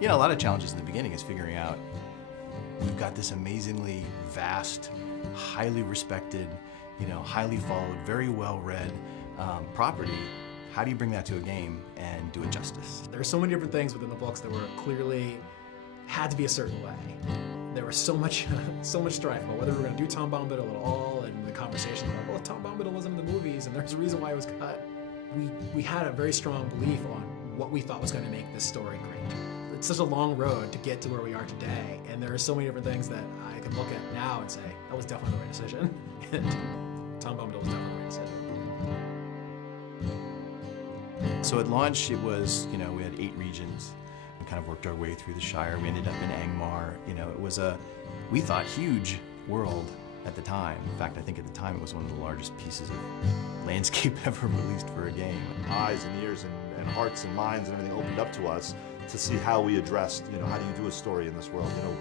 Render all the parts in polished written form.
You know, a lot of challenges in the beginning is figuring out, we've got this amazingly vast, highly respected, you know, highly followed, very well-read property. How do you bring that to a game and do it justice? There are so many different things within the books that were clearly had to be a certain way. There was so much strife about whether we were going to do Tom Bombadil at all, and the conversation about, well, Tom Bombadil wasn't in the movies, and there's a reason why it was cut. We had a very strong belief on what we thought was going to make this story great. It's such a long road to get to where we are today, and there are so many different things that I can look at now and say, that was definitely the right decision, and Tom Bombadil was definitely the right decision. So at launch, it was, you know, we had 8 regions. We kind of worked our way through the Shire. We ended up in Angmar. You know, it was a, we thought, huge world at the time. In fact, I think at the time it was one of the largest pieces of landscape ever released for a game. Eyes and ears and hearts and minds and everything opened up to us to see how we addressed, you know, how do you do a story in this world? You know,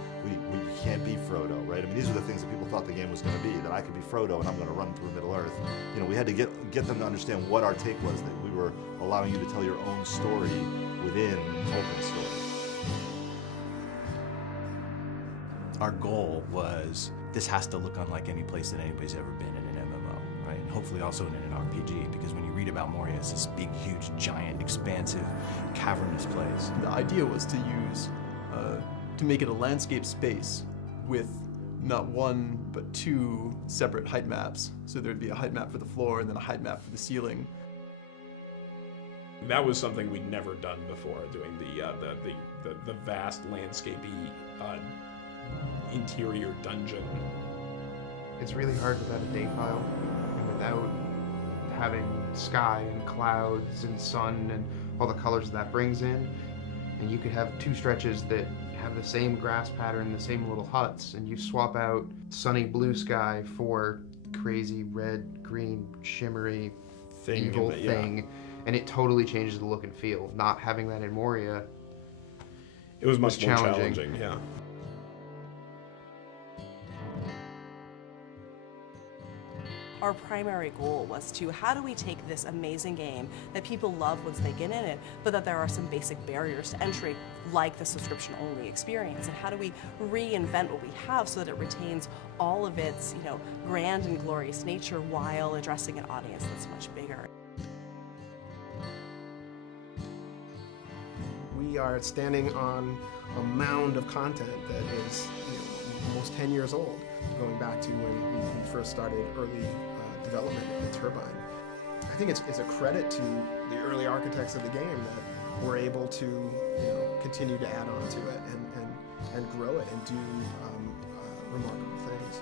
we can't be Frodo, right? I mean, these are the things that people thought the game was going to be, that I could be Frodo and I'm going to run through Middle-earth. You know, we had to get them to understand what our take was, that we were allowing you to tell your own story within Tolkien's story. Our goal was, this has to look unlike any place that anybody's ever been in an MMO, right? And hopefully also in an RPG, because when you read about Moria, it's this big, huge, giant, expansive, cavernous place. The idea was to use, to make it a landscape space with not one, but 2 separate height maps. So there'd be a height map for the floor and then a height map for the ceiling. That was something we'd never done before, doing the vast landscapey interior dungeon. It's really hard without a date file and without having sky and clouds and sun and all the colors that brings in. And you could have 2 stretches that have the same grass pattern, the same little huts, and you swap out sunny blue sky for crazy red, green, shimmery, evil thing, and it totally changes the look and feel. Not having that in Moria, it was much more challenging, yeah. Our primary goal was to, how do we take this amazing game that people love once they get in it, but that there are some basic barriers to entry, like the subscription-only experience, and how do we reinvent what we have so that it retains all of its, you know, grand and glorious nature while addressing an audience that's much bigger. We are standing on a mound of content that is, you know, almost 10 years old, going back to when we first started early development of the Turbine. I think it's a credit to the early architects of the game that we're able to, you know, continue to add on to it and grow it and do remarkable things.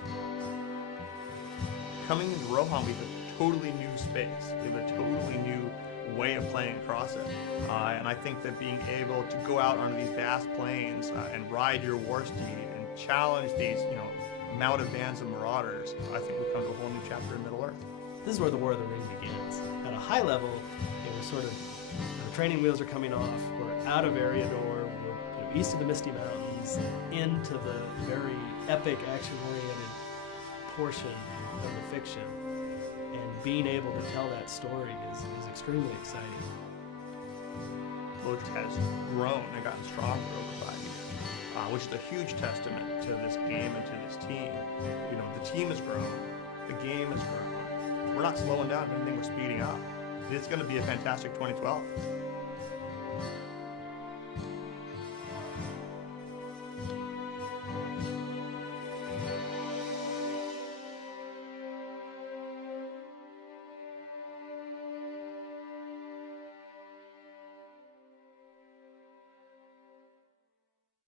Coming into Rohan, we have a totally new space. We have a totally new way of playing across it. And I think that being able to go out onto these vast plains and ride your war steed and challenge these, you know, mounted bands of marauders, I think we've come to a whole new chapter in Middle-earth. This is where the War of the Ring begins. At a high level, we're sort of, the training wheels are coming off, we're out of Eriador, we're, you know, east of the Misty Mountains, into the very epic, action-oriented portion of the fiction. And being able to tell that story is extremely exciting. Loach has grown and gotten stronger over 5 years, which is a huge testament to this game and to this team. You know, the team has grown, the game has grown. We're not slowing down, if anything, we're speeding up. It's going to be a fantastic 2012.